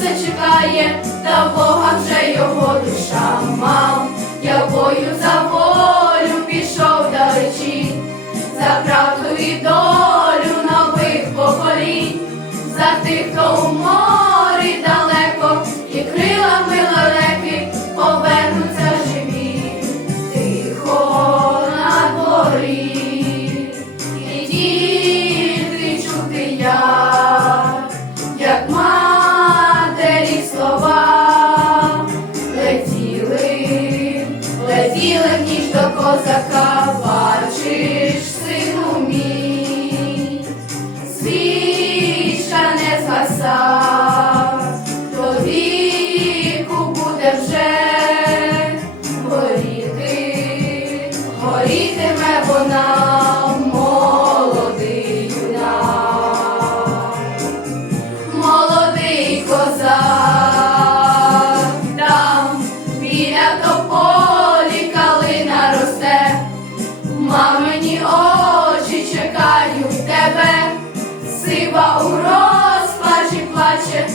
серце чекає, та Бога вже його душа мав, я бою за. Летіли ніж до козака. Риба у розпачі плаче,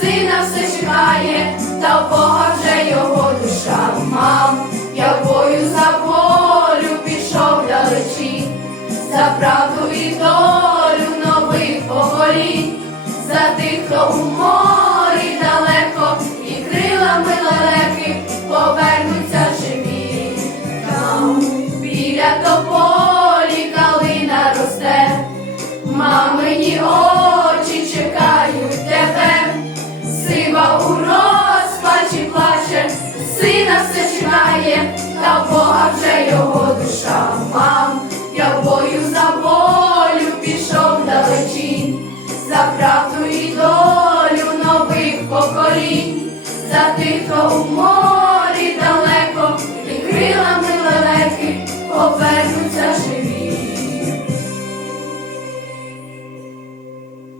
сина все чекає, та в Бога вже його душа мав, я бою за волю пішов далечі, за правду і долю нових поколінь, за тих, хто умов. затихла у морі.